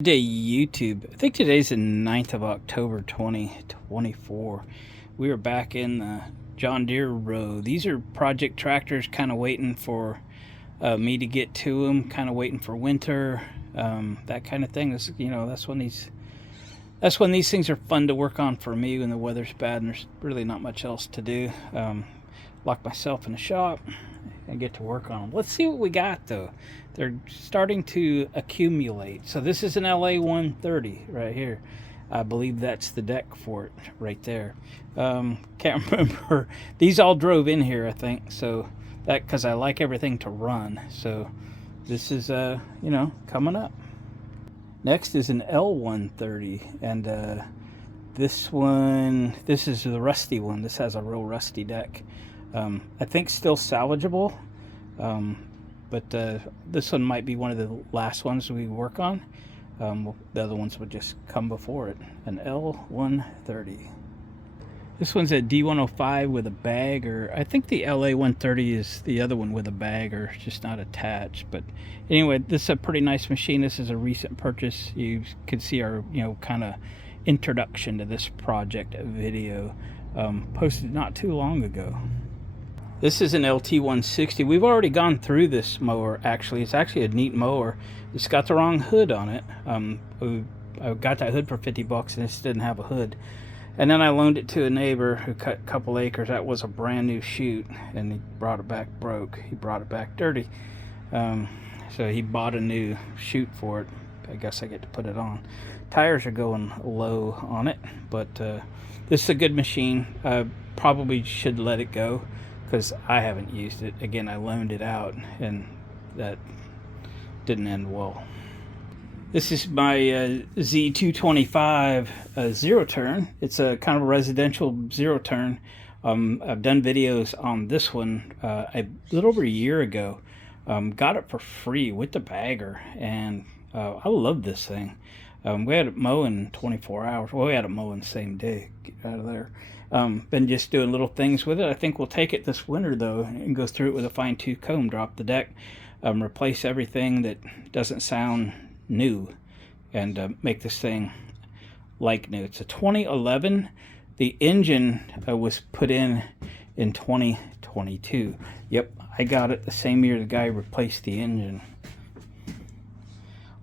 Day YouTube. I think today's the 9th of October 2024. We are back in the John Deere row. These are project tractors, kind of waiting for me to get to them, kind of waiting for winter, that kind of thing. This, that's when these things are fun to work on for me when the weather's bad and there's really not much else to do. Lock myself in the shop and get to work on them. Let's see what we got though. They're starting to accumulate. So this is an LA 130 right here. I believe that's the deck for it right there. Can't remember. These all drove in here, I think. So that, because I like everything to run. So this is coming up. Next is an L130, and this is the rusty one. This has a real rusty deck. I think still salvageable, but this one might be one of the last ones we work on. The other ones would just come before it. An L130. This one's a D105 with a bag, or I think the LA 130 is the other one with a bag, or just not attached. But anyway, this is a pretty nice machine. This is a recent purchase. You can see our kind of introduction to this project video, posted not too long ago. This is an LT160. We've already gone through this mower, actually. It's actually a neat mower. It's got the wrong hood on it. I got that hood for 50 bucks and this didn't have a hood. And then I loaned it to a neighbor who cut a couple acres. That was a brand new chute, and he brought it back broke. He brought it back dirty. So he bought a new chute for it. I guess I get to put it on. Tires are going low on it, but this is a good machine. I probably should let it go, because I haven't used it. Again, I loaned it out, and that didn't end well. This is my Z225 zero turn. It's a kind of a residential zero turn. I've done videos on this one a little over a year ago. Got it for free with the bagger, and I love this thing. We had it mowing 24 hours. Well, we had it mowing the same day. Get out of there. Been just doing little things with it. I think we'll take it this winter though and go through it with a fine-tooth comb, drop the deck, replace everything that doesn't sound new, and make this thing like new. It's a 2011. The engine was put in 2022. Yep, I got it the same year the guy replaced the engine.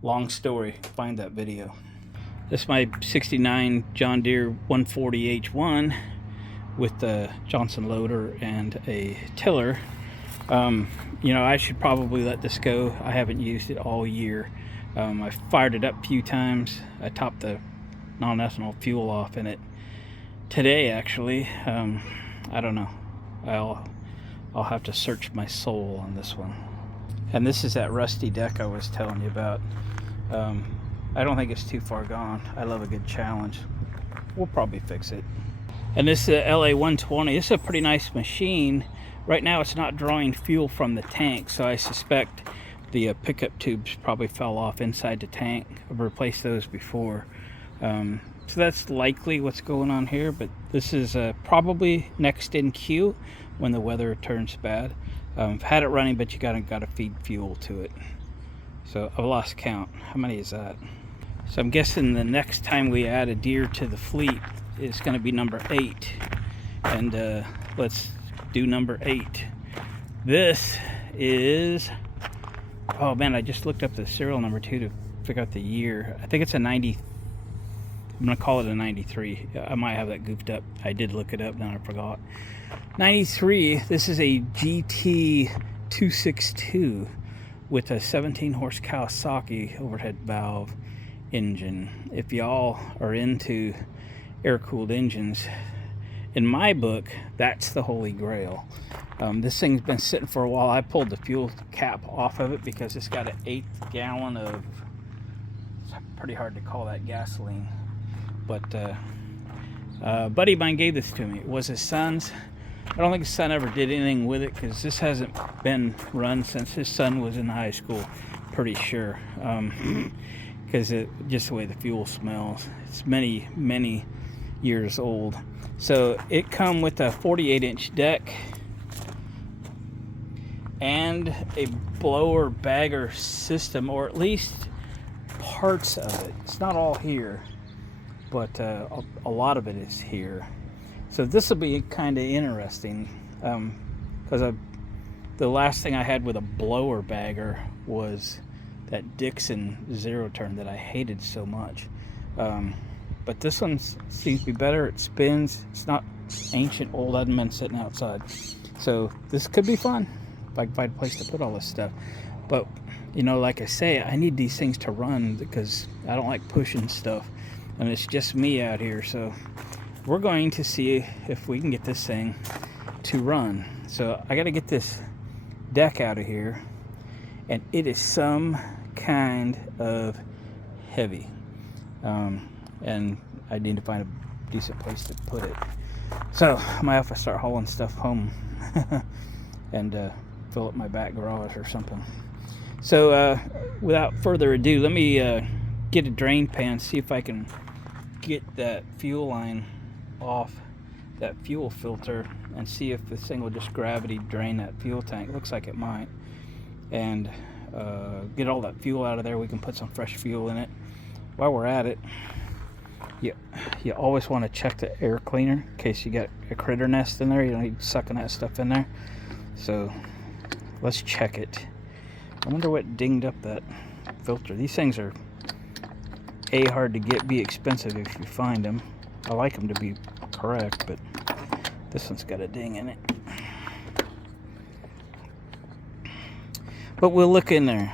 Long story, find that video. This is my 69 John Deere 140H1 with the Johnson loader and a tiller. I should probably let this go. I haven't used it all year. I fired it up a few times. I topped the non-ethanol fuel off in it today, actually. I don't know. I'll have to search my soul on this one. And this is that rusty deck I was telling you about. I don't think it's too far gone. I love a good challenge. We'll probably fix it. And this is a LA 120. This is a pretty nice machine. Right now it's not drawing fuel from the tank, so I suspect the pickup tubes probably fell off inside the tank. I've replaced those before. So that's likely what's going on here, but this is probably next in queue when the weather turns bad. I've had it running, but you gotta feed fuel to it. So I've lost count. How many is that? So I'm guessing the next time we add a Deere to the fleet is going to be number 8. And let's do number 8. This is, oh man, I just looked up the serial number too to figure out the year. I think it's a 90. I'm going to call it a 93. I might have that goofed up. I did look it up, now I forgot. 93. This is a GT262 with a 17 horse Kawasaki overhead valve engine. If y'all are into air-cooled engines, in my book, that's the holy grail. This thing's been sitting for a while. I pulled the fuel cap off of it because it's got an 1/8 gallon of, it's pretty hard to call that gasoline, but a buddy of mine gave this to me. It was his son's. I don't think his son ever did anything with it, because this hasn't been run since his son was in high school, pretty sure. Because just the way the fuel smells, it's many years old. So it come with a 48-inch deck and a blower bagger system, or at least parts of it. It's not all here, but a lot of it is here. So this will be kind of interesting, because the last thing I had with a blower bagger was that Dixon zero turn that I hated so much. But this one seems to be better. It spins. It's not ancient old. Hasn't been sitting outside. So this could be fun if I can find a place to put all this stuff. But you know, like I say, I need these things to run because I don't like pushing stuff, and it's just me out here. So we're going to see if we can get this thing to run. So I got to get this deck out of here, and it is some kind of heavy, and I need to find a decent place to put it. So I might have to start hauling stuff home and fill up my back garage or something. So without further ado, let me get a drain pan, see if I can get that fuel line off that fuel filter, and see if this thing will just gravity drain that fuel tank. Looks like it might. And get all that fuel out of there. We can put some fresh fuel in it. While we're at it, you always want to check the air cleaner in case you got a critter nest in there. You don't need sucking that stuff in there. So let's check it. I wonder what dinged up that filter. These things are A, hard to get, B, expensive if you find them. I like them to be correct, but this one's got a ding in it. But we'll look in there.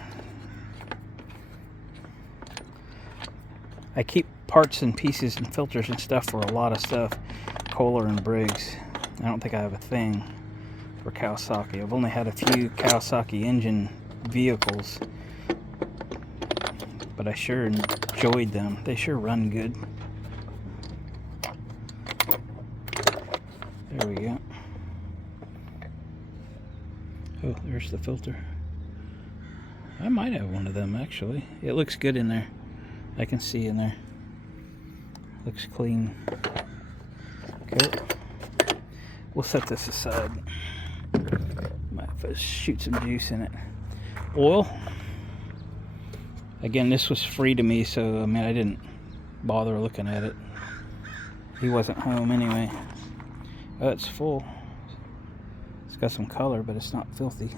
I keep parts and pieces and filters and stuff for a lot of stuff. Kohler and Briggs. I don't think I have a thing for Kawasaki. I've only had a few Kawasaki engine vehicles, but I sure enjoyed them. They sure run good. There we go. Oh, there's the filter. I might have one of them actually. It looks good in there. I can see in there. Looks clean. Okay. We'll set this aside. Might have to shoot some juice in it. Oil. Again, this was free to me, so I mean I didn't bother looking at it. He wasn't home anyway. Oh, it's full. It's got some color, but it's not filthy.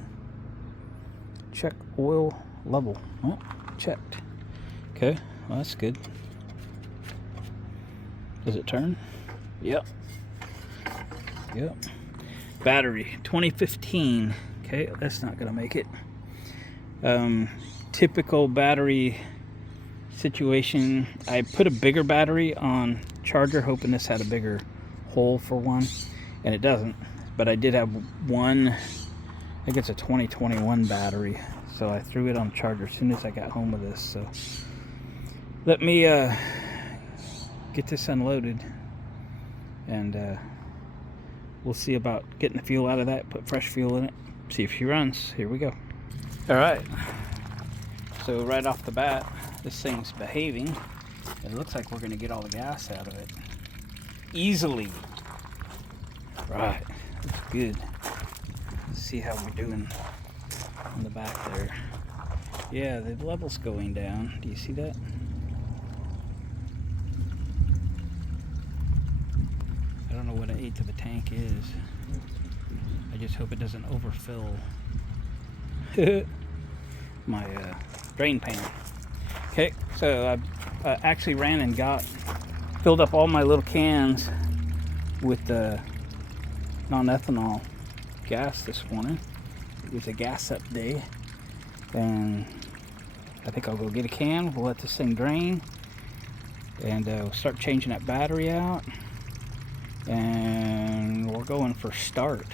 Check oil level. Oh, checked. Okay, well that's good. Does it turn? Yep. Yep. Battery 2015. Okay, that's not gonna make it. Typical battery situation. I put a bigger battery on charger, hoping this had a bigger hole for one, and it doesn't. But I did have one. I think it's a 2021 battery, so I threw it on charger as soon as I got home with this. So let me get this unloaded, and we'll see about getting the fuel out of that. Put fresh fuel in it, see if she runs. Here we go. All right, so right off the bat, this thing's behaving. It looks like we're gonna get all the gas out of it easily. Right, that's good. Let's see how we're doing on the back there. Yeah, the level's going down. Do you see that? I don't know what 1/8 of a tank is. I just hope it doesn't overfill my drain pan. Okay, so I actually ran and filled up all my little cans with the non-ethanol gas this morning. It was a gas up day, and I think I'll go get a can. We'll let this thing drain, and we'll start changing that battery out, and we're going for start.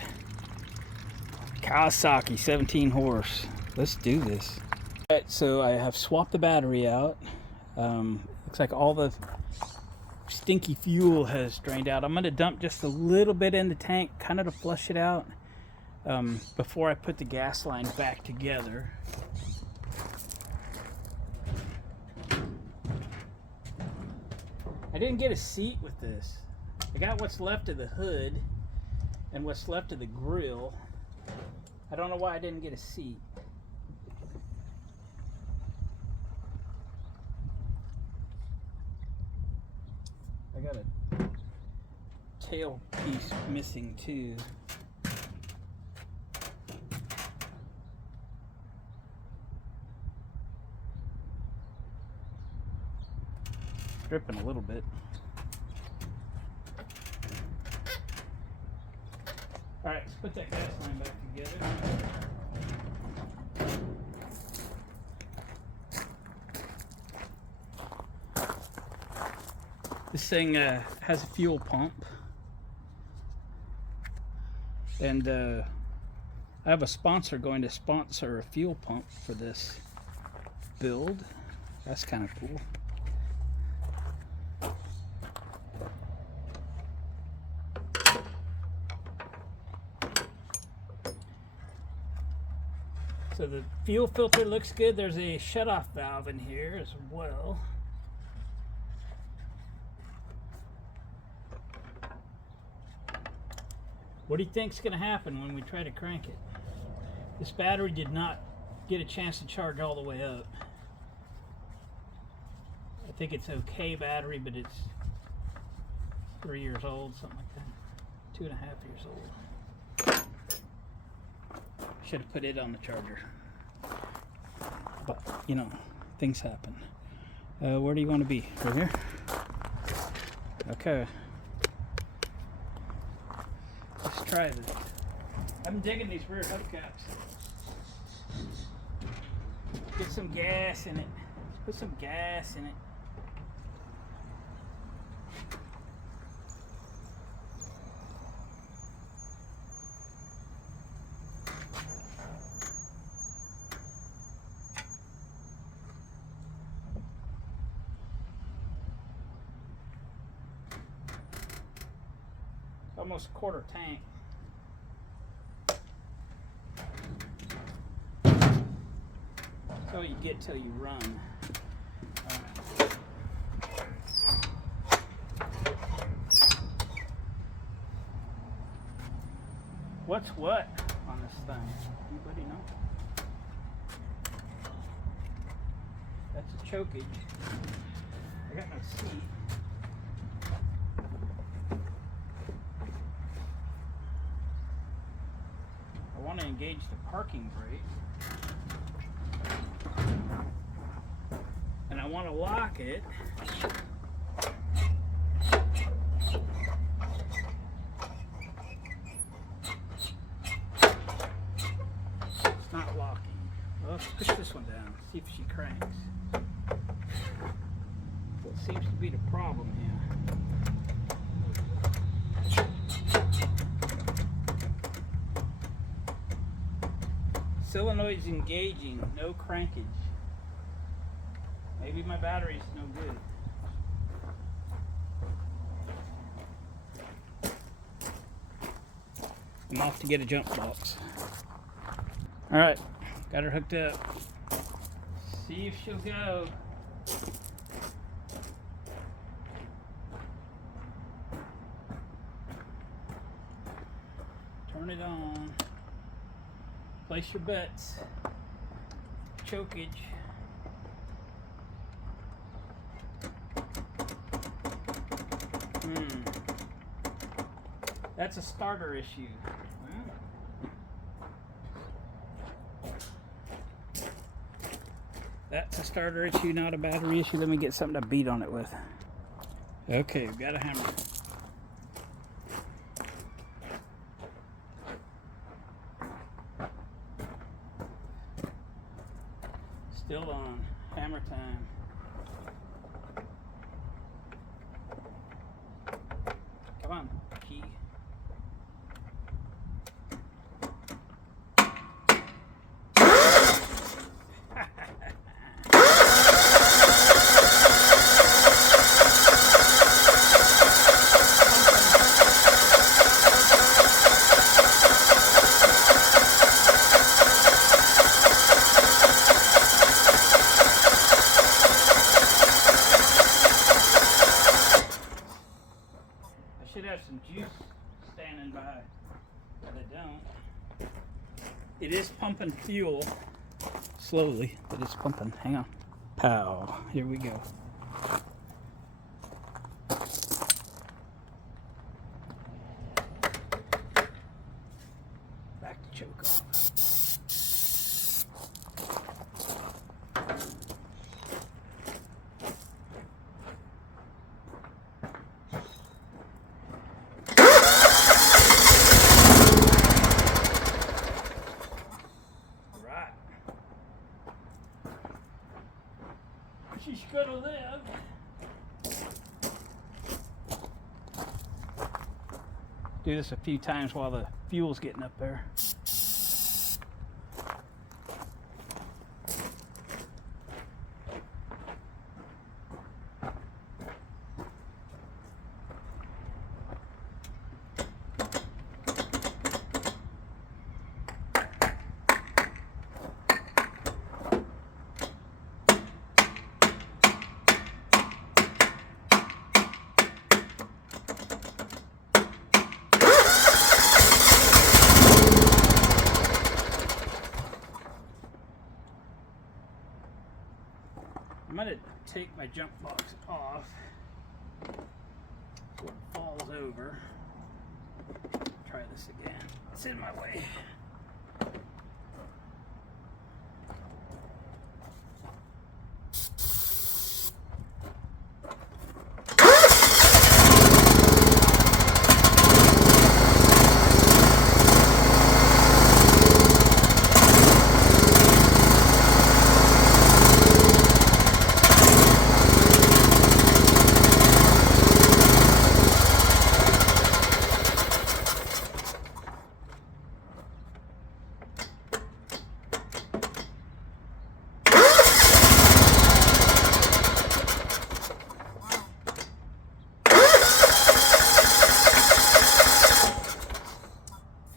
Kawasaki 17 horse. Let's do this. Alright, so I have swapped the battery out. Looks like all the stinky fuel has drained out. I'm going to dump just a little bit in the tank, kind of to flush it out, before I put the gas line back together. I didn't get a seat with this. I got what's left of the hood and what's left of the grill. I don't know why I didn't get a seat. got a tail piece missing too. Dripping a little bit. All right, let's put that gas line back together. This thing has a fuel pump, and I have a sponsor going to sponsor a fuel pump for this build. That's kind of cool. So the fuel filter looks good. There's a shutoff valve in here as well. What do you think's going to happen when we try to crank it? This battery did not get a chance to charge all the way up. I think it's okay battery, but it's 3 years old, something like that. 2.5 years old. Should have put it on the charger. But, you know, things happen. Where do you want to be? Right here? Okay. Let's try this. I'm digging these rear hubcaps. Get some gas in it. Put some gas in it. Almost a quarter tank. That's all you get till you run. What's what on this thing? Anybody know? That's a chokage. I got no seat. I want to engage the parking brake, and I want to lock it. It's not locking. Well, let's push this one down, see if she cranks. What seems to be the problem here? Solenoid's engaging, no crankage. Maybe my battery's no good. I'm off to get a jump box. Alright, got her hooked up. See if she'll go. Turn it on. Place your bets. Chokage. That's a starter issue. That's a starter issue, not a battery issue. Let me get something to beat on it with. Okay, we've got a hammer. Still on. Hammer time. Come on, key. Should have some juice standing by, but I don't. It is pumping fuel slowly, but it's pumping. Hang on. Pow. Here we go. choke off. She's gonna live. Do this a few times while the fuel's getting up there. I'm going to take my jump box off so it falls over. Try this again. It's in my way.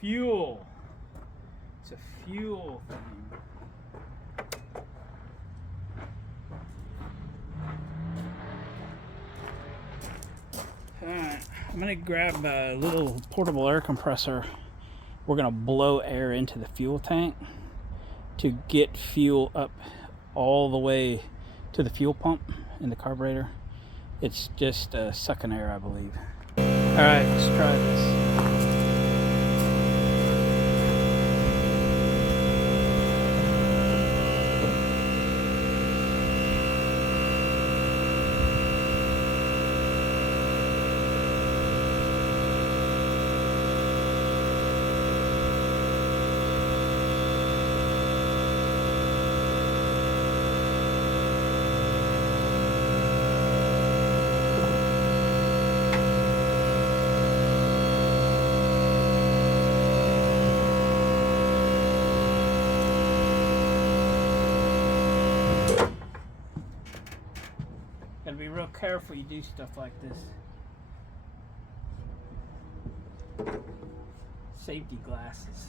Fuel. It's a fuel thing. Alright, I'm going to grab a little portable air compressor. We're going to blow air into the fuel tank to get fuel up all the way to the fuel pump in the carburetor. It's just sucking air, I believe. Alright, let's try this. Gotta be real careful you do stuff like this. Safety glasses.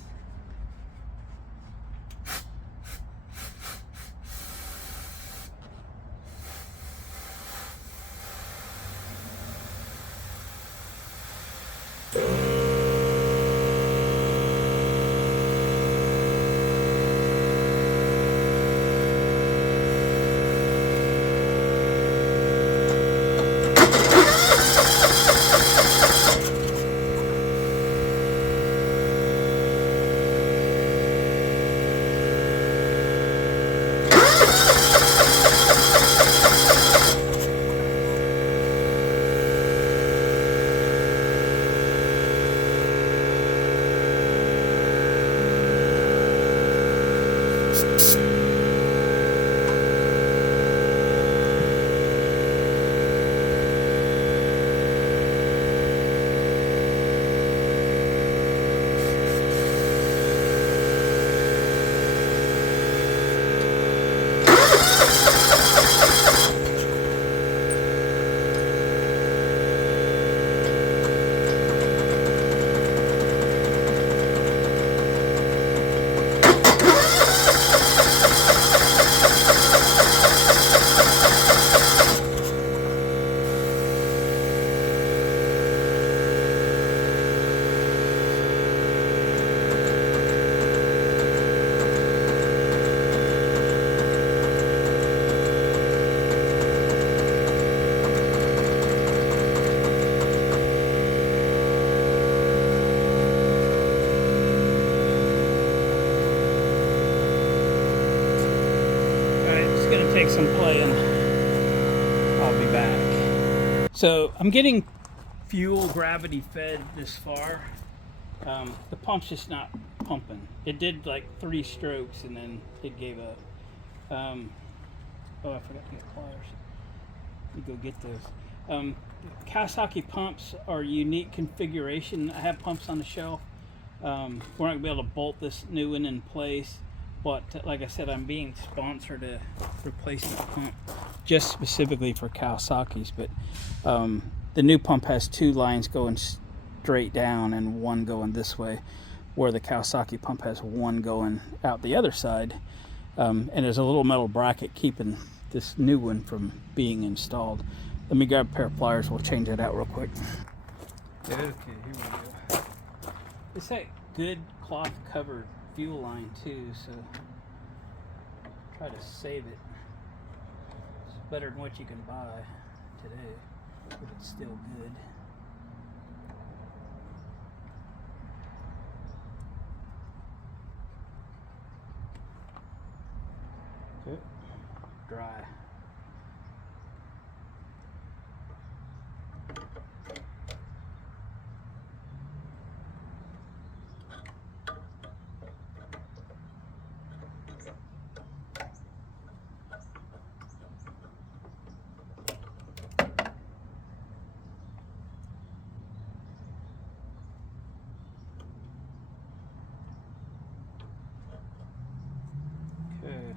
So I'm getting fuel gravity fed this far. The pump's just not pumping. It did like 3 strokes and then it gave up. Oh, I forgot to get pliers. Let me go get those. Kawasaki pumps are a unique configuration. I have pumps on the shelf. We're not going to be able to bolt this new one in place, but like I said, I'm being sponsored a replacement pump just specifically for Kawasaki's. But the new pump has 2 lines going straight down and 1 going this way, where the Kawasaki pump has 1 going out the other side. And there's a little metal bracket keeping this new one from being installed. Let me grab a pair of pliers. We'll change that out real quick. Okay, here we go. It's that good cloth covered fuel line too, so try to save it. It's better than what you can buy today, but it's still good. Okay. Dry. Okay.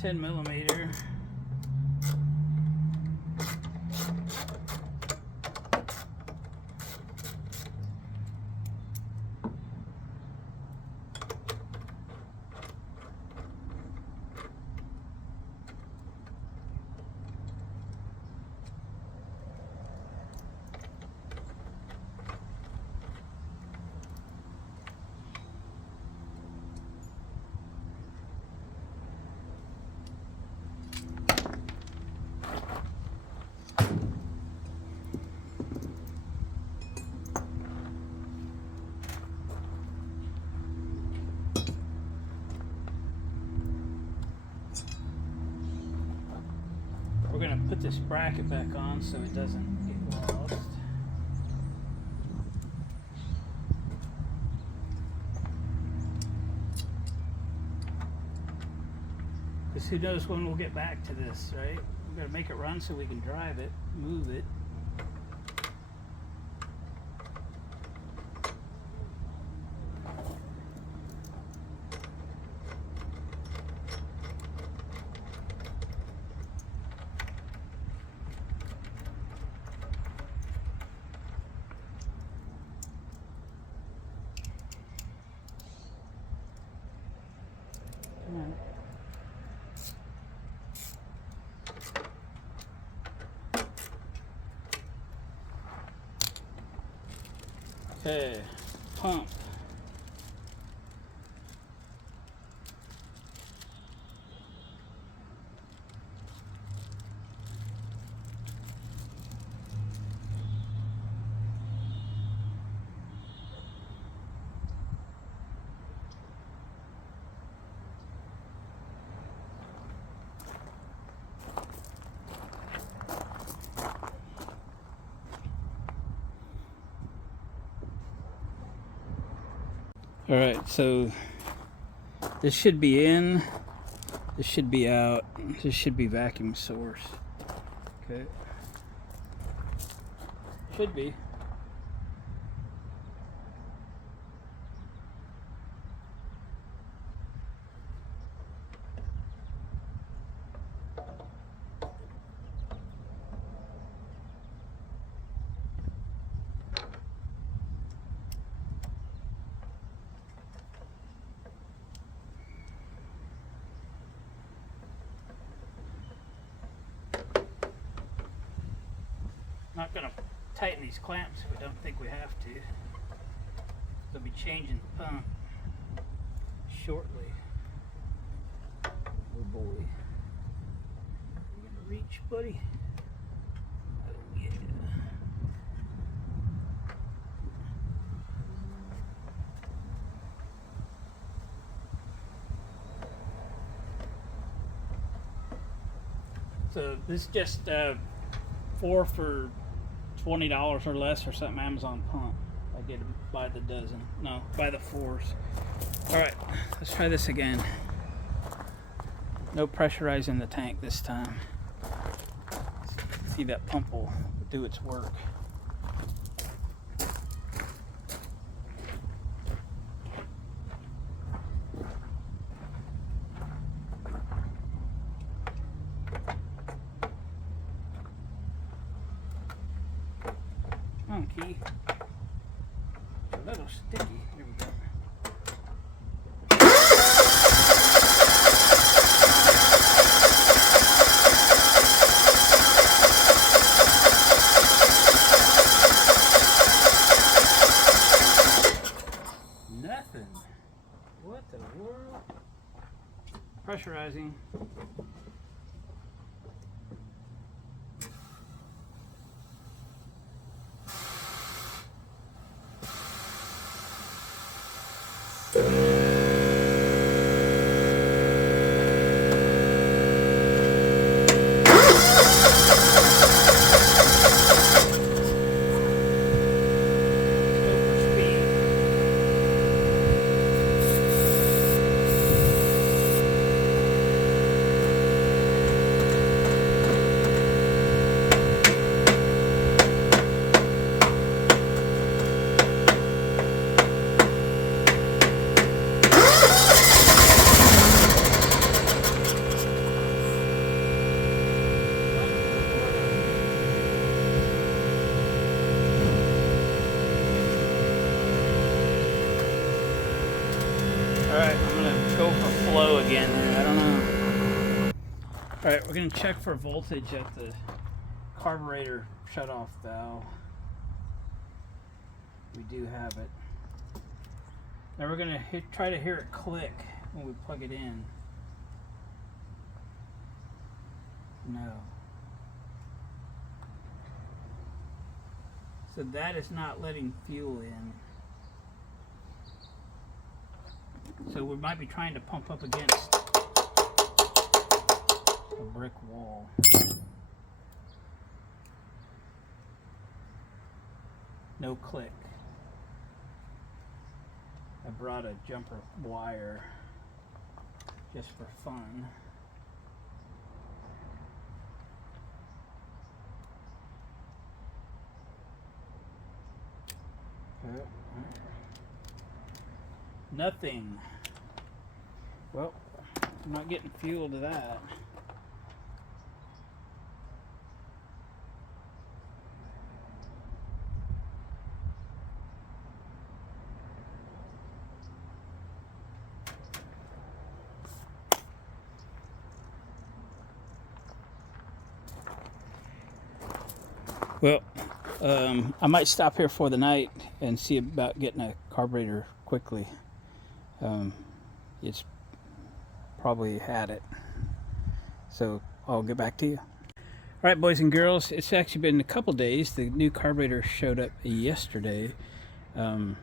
10 millimeter. We're going to put this bracket back on so it doesn't get lost. Because who knows when we'll get back to this, right? We're going to make it run so we can drive it, move it. Okay, pump. All right, so this should be in, this should be out, this should be vacuum source. Okay, should be. Not going to tighten these clamps if we don't think we have to. We'll be changing the pump shortly. Oh boy. You gonna reach, buddy? Oh yeah. So this just 4 for $20 or less or something. Amazon pump. I get them by the dozen. No, by the 4s. All right, let's try this again. No pressurizing the tank this time. See, that pump will do its work. Key. It's a little sticky. Here we go. Nothing. What the world? Pressurizing. Alright, I'm going to go for flow again. I don't know. Alright, we're going to check for voltage at the carburetor shutoff valve. We do have it. Now we're going to try to hear it click when we plug it in. No. So that is not letting fuel in. So we might be trying to pump up against a brick wall. No click. I brought a jumper wire just for fun. Nothing. Well, I'm not getting fuel to that. Well, I might stop here for the night and see about getting a carburetor quickly. It's probably had it. So I'll get back to you. All right, boys and girls, it's actually been a couple days. The new carburetor showed up yesterday. And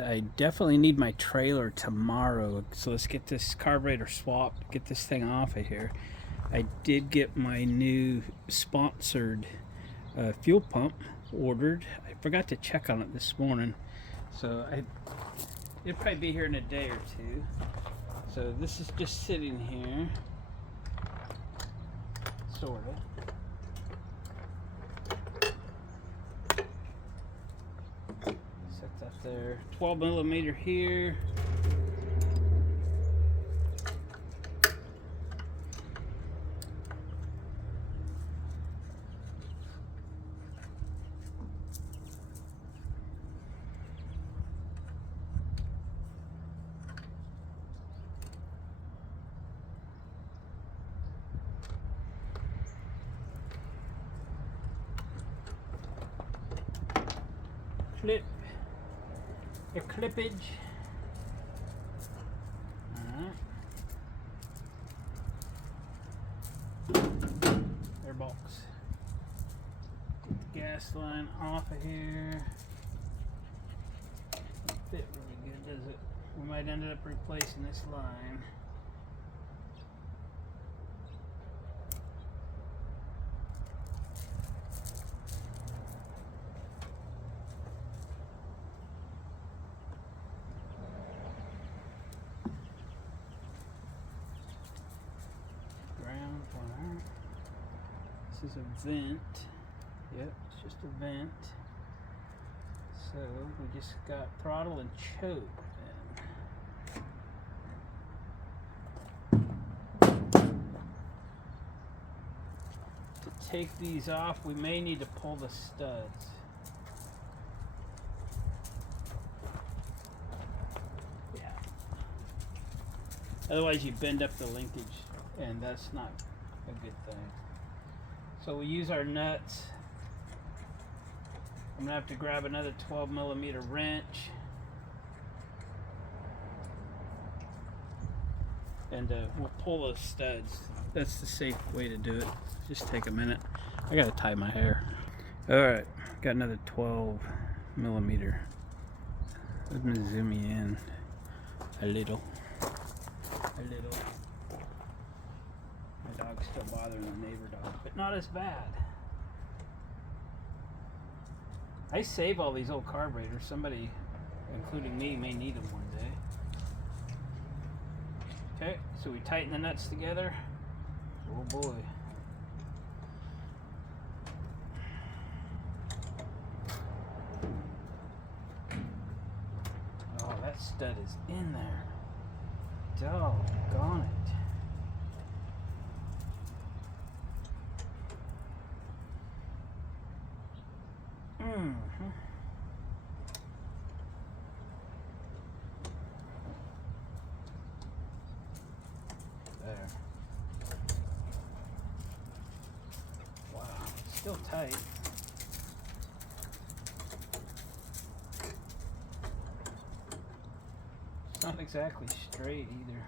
I definitely need my trailer tomorrow. So let's get this carburetor swapped, get this thing off of here. I did get my new sponsored fuel pump ordered. I forgot to check on it this morning. So it'll probably be here in a day or two. So this is just sitting here, sort of. Set that there. 12 millimeter here. The clippage. Their box. Get the gas line off of here. Doesn't fit really good, does it? We might end up replacing this line. This is a vent. Yep, it's just a vent. So we just got throttle and choke. To take these off, we may need to pull the studs. Yeah. Otherwise you bend up the linkage, and that's not a good thing. So we use our nuts. I'm gonna have to grab another 12mm wrench, and we'll pull those studs. That's the safe way to do it. Just take a minute. I gotta tie my hair. All right, got another 12mm. I'm gonna zoom you in a little. My dog's still bothering the neighbor dog, but not as bad. I save all these old carburetors. Somebody, including me, may need them one day. Okay, so we tighten the nuts together. Oh boy. Oh, that stud is in there. Doggone it. There. Wow, it's still tight. It's not exactly straight either.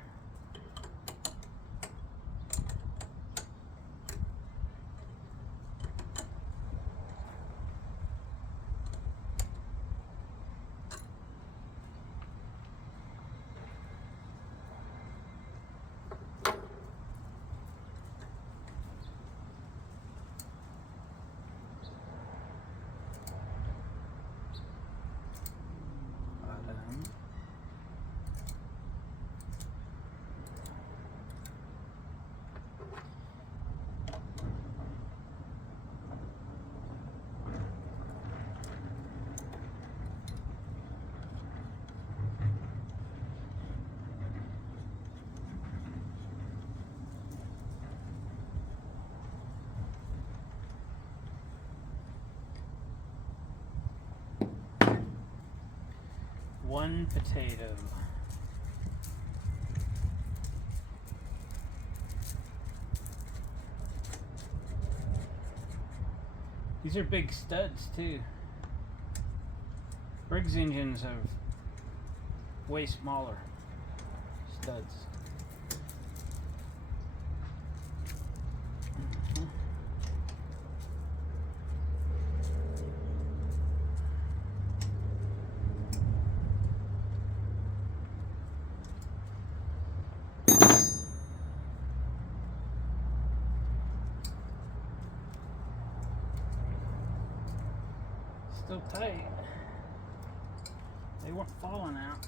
One potato. These are big studs too. Briggs engines have way smaller studs. Still tight. They weren't falling out.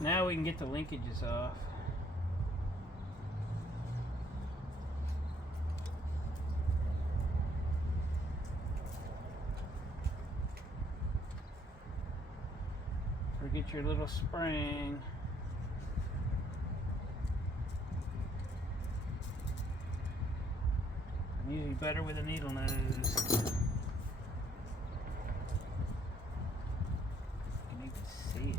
Now we can get the linkages off. Get your little spring. I'm usually better with a needle nose. You can even see it.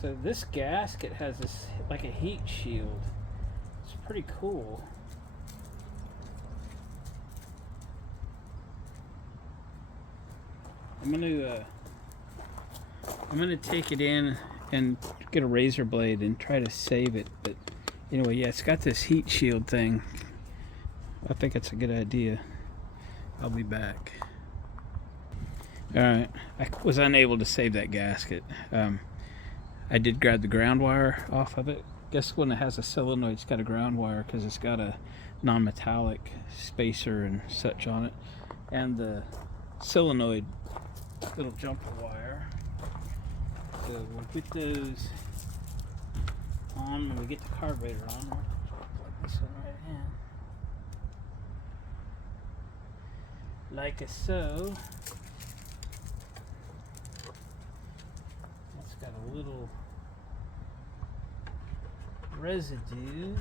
So this gasket has this like a heat shield. It's pretty cool. I'm gonna take it in and get a razor blade and try to save it. But anyway, yeah, it's got this heat shield thing I think it's a good idea. I'll be back. Alright, I was unable to save that gasket. I did grab the ground wire off of it. Guess when it has a solenoid, it's got a ground wire because it's got a non-metallic spacer and such on it. And the solenoid little jumper wire. So we'll get those on when we get the carburetor on. We'll plug this one right in. Like so. It's got a little residue.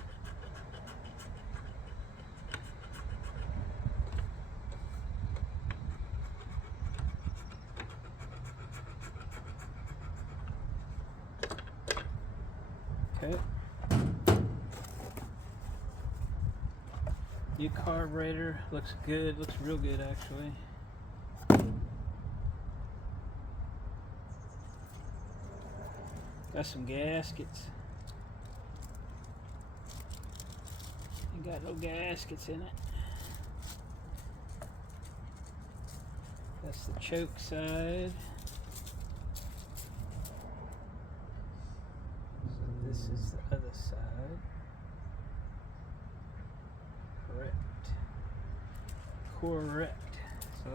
Okay. New carburetor, looks good, looks real good actually. Got some gaskets. Ain't got no gaskets in it. That's the choke side. So this is the other side. Correct. So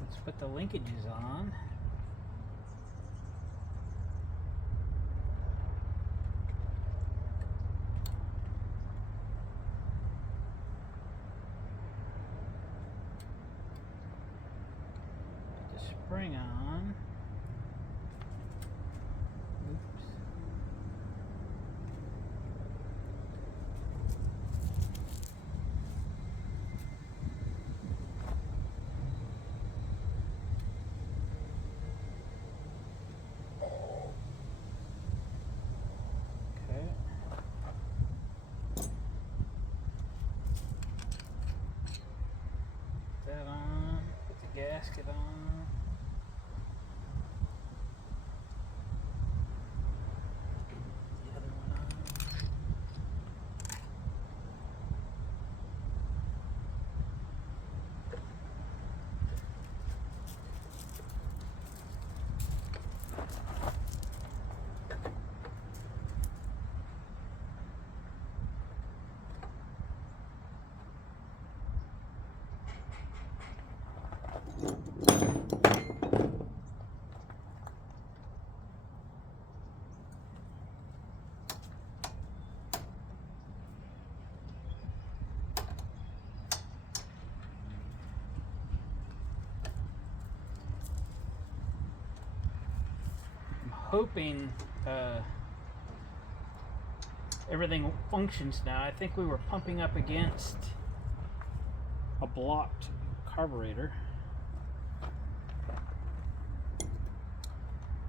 let's put the linkages on. Put the spring on. Oops. That on, put the gasket on. The other one on. Hoping everything functions now. I think we were pumping up against a blocked carburetor,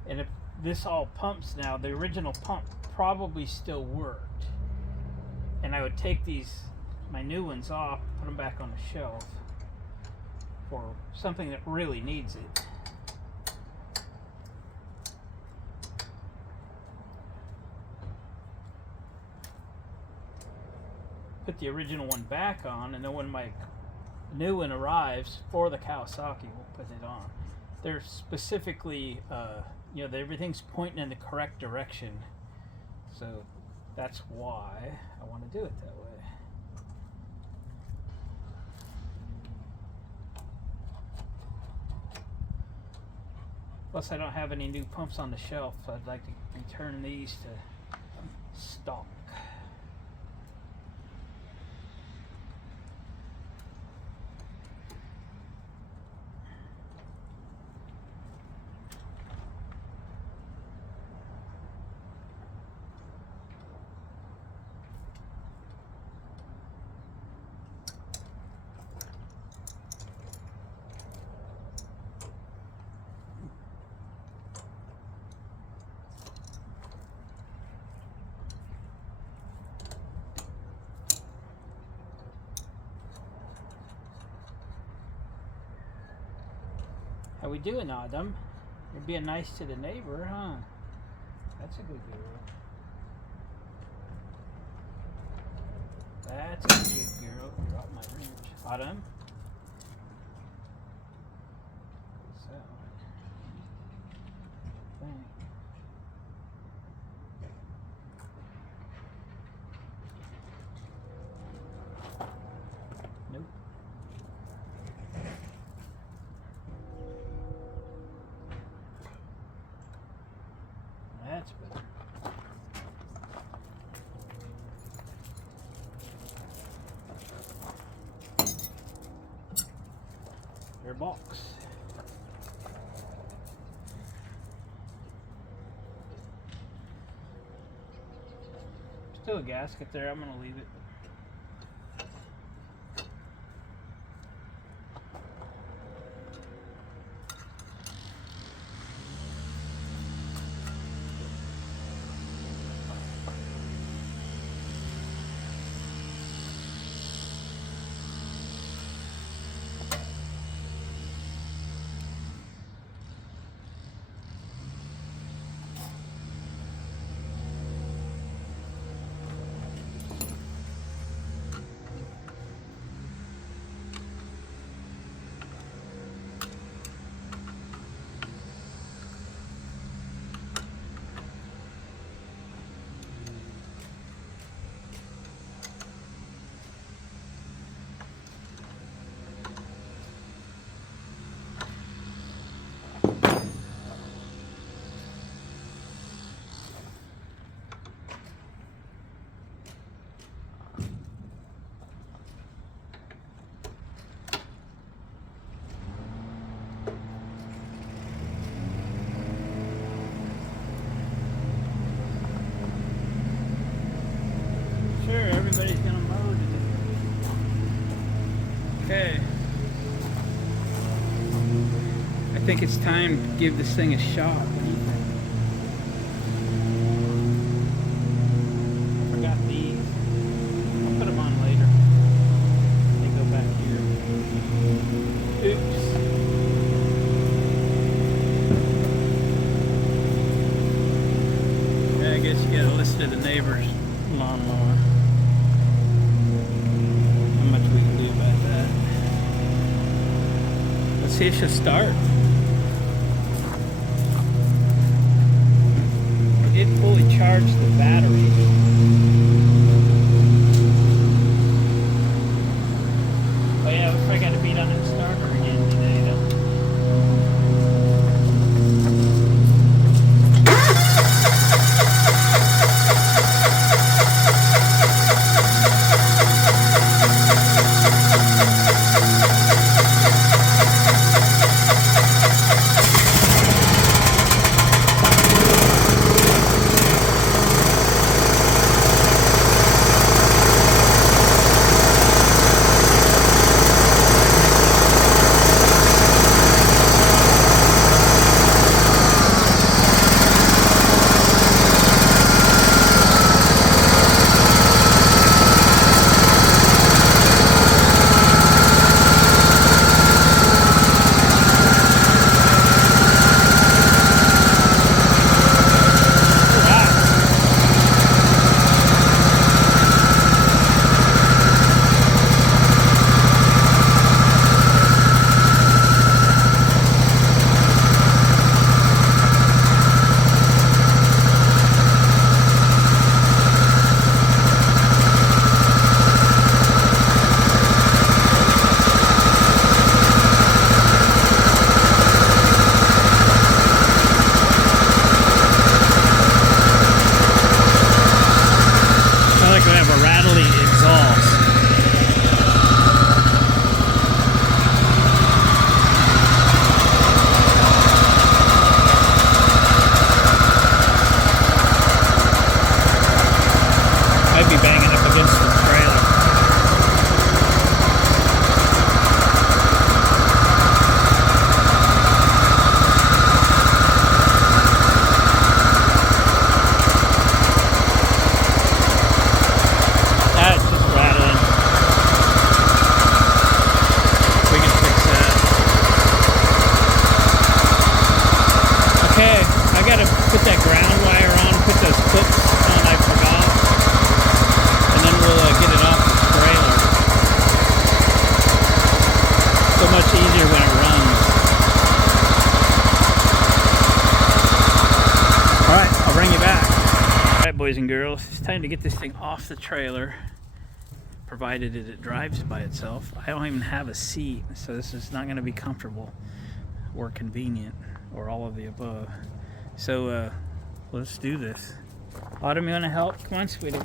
and if this all pumps now, the original pump probably still worked, and I would take my new ones off, put them back on the shelf for something that really needs it. Put the original one back on, and then when my new one arrives for the Kawasaki, we'll put it on. They're specifically, everything's pointing in the correct direction, so that's why I want to do it that way. Plus, I don't have any new pumps on the shelf, so I'd like to return these to stock. How we doing, Adam? You're being nice to the neighbor, huh? That's a good girl. That's a good girl. Got my wrench. Autumn. So, I think. Nope. That's better. Their box. Still a gasket there. I'm gonna leave it. Sure, everybody's gonna mow today. Okay. I think it's time to give this thing a shot. What do you think? I forgot these. I'll put them on later. They go back here. Oops. Yeah, I guess you got a list of the neighbors' lawnmower. How much we can do about that. Let's see if she'll start. I did fully charge the battery. Oh yeah, I got to beat on that starter again today though. So much easier when it runs. Alright, I'll bring you back. Alright, boys and girls, it's time to get this thing off the trailer, provided that it drives by itself. I don't even have a seat, so this is not going to be comfortable or convenient or all of the above. So let's do this. Autumn, you want to help? Come on, sweetie.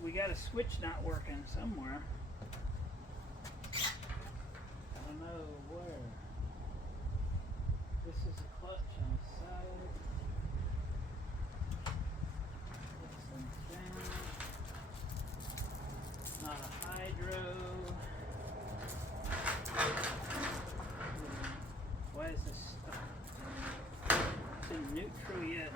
We got a switch not working somewhere. I don't know where. This is a clutch on the side. This thing's down. Not a hydro. Why is this stuck? It's in neutral yet.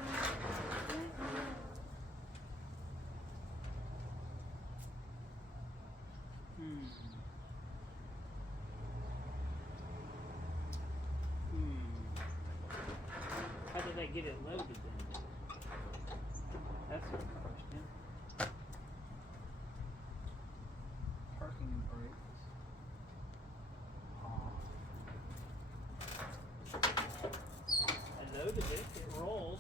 How did I get it loaded then? That's a question. Parking brakes. I loaded it, it rolled.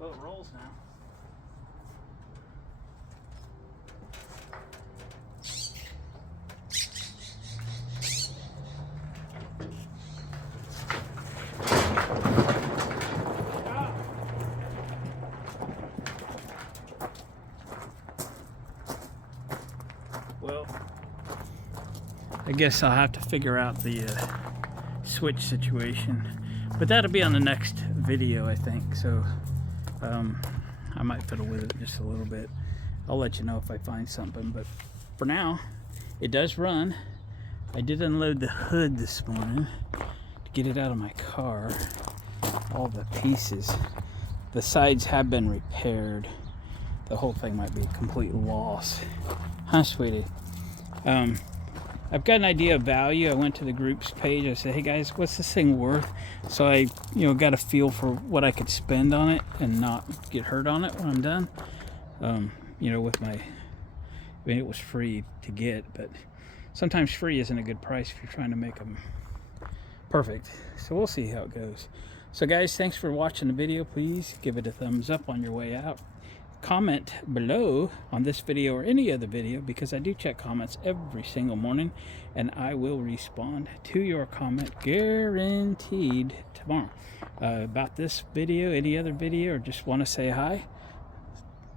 Oh, it rolls now. Well, I guess I'll have to figure out the switch situation, but that'll be on the next video, I think. So I might fiddle with it just a little bit. I'll let you know if I find something, but for now it does run. I did unload the hood this morning to get it out of my car, all the pieces. The sides have been repaired. The whole thing might be a complete loss. Huh, sweetie? I've got an idea of value. I went to the groups page. I said, hey guys, what's this thing worth? So I, got a feel for what I could spend on it and not get hurt on it when I'm done. you know, with my, I mean, it was free to get, but sometimes free isn't a good price if you're trying to make them perfect. So we'll see how it goes. So guys, thanks for watching the video. Please give it a thumbs up on your way out. Comment below on this video or any other video, because I do check comments every single morning, and I will respond to your comment guaranteed tomorrow. About this video, any other video, or just want to say hi,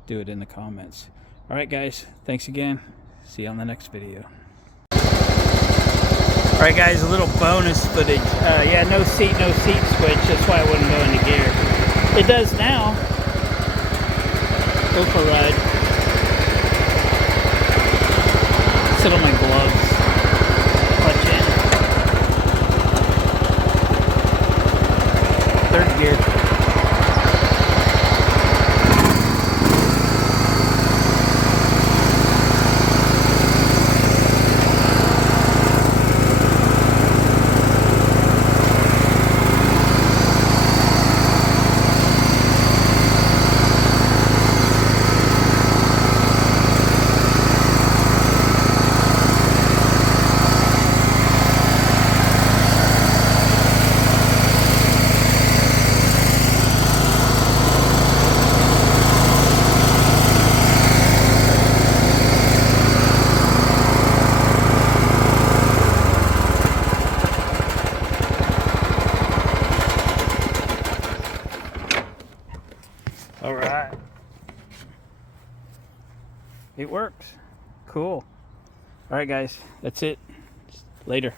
do it in the comments. All right guys, thanks again. See you on the next video. All right guys, a little bonus footage. Yeah, no seat switch. That's why I wouldn't go into gear. It does now. Go for a ride. Sit on my gloves. Clutch in. Third gear. All right. It works. Cool. All right, guys. That's it. Later.